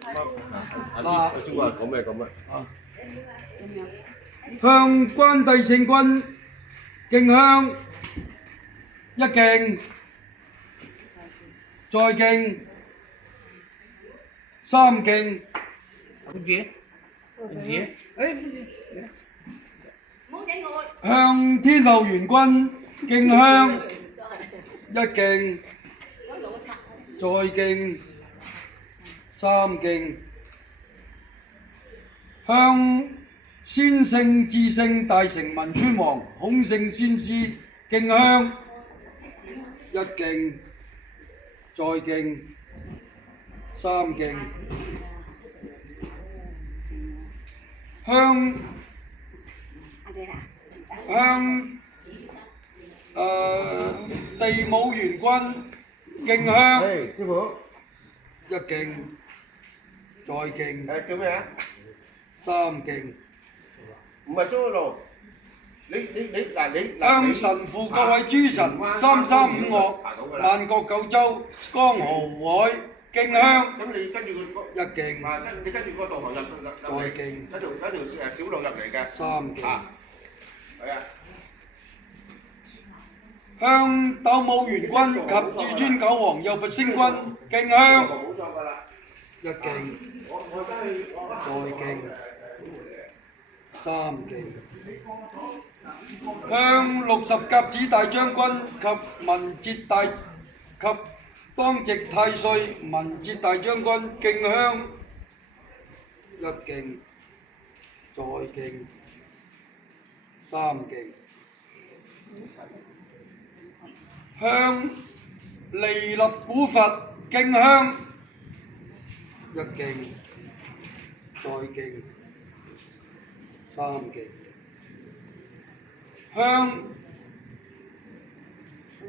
嗱，先話講咩咁啊？向關帝聖君敬香一敬，再敬，三敬。向天后元君敬香一敬，再敬，三敬。向先聖至聖大成文宣王孔聖先師敬香一敬，再敬，三敬。向地母元君敬香師傅，一敬，再敬，叫咩啊？三敬。唔係蘇路，你向神父各位諸神三三五岳萬國九州江河海敬香咁你跟住一敬，你跟住個導航再敬，一條小路入嚟嘅。三敬。係啊。向斗母元君及至尊九皇右弼星君敬香冇錯㗎啦。一敬，再敬，三敬。向60甲子大將軍及文節大及當值太歲文節大將軍敬香一敬，再敬，三敬。向彌勒古佛敬香一敬，再敬，三敬。向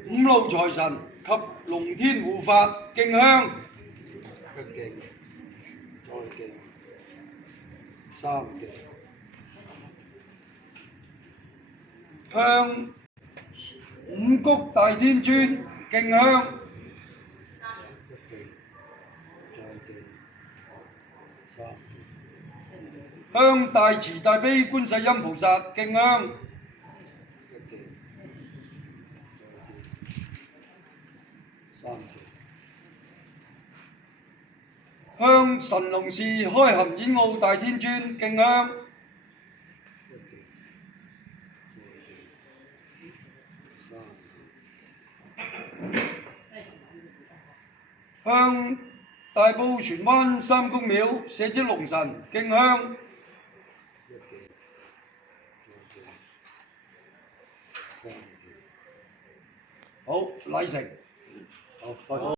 五路財神及龍天護法敬香一敬，再敬，三敬。向五穀大天尊敬香一敬，再敬，三敬。向大慈大悲觀世音菩薩敬香一敬，再敬，三敬。向神農氏開含演奧大天尊敬香一敬，向大埔荃灣三公廟社稷龍神敬香一敬，再敬，三敬。好，禮成。好，開始。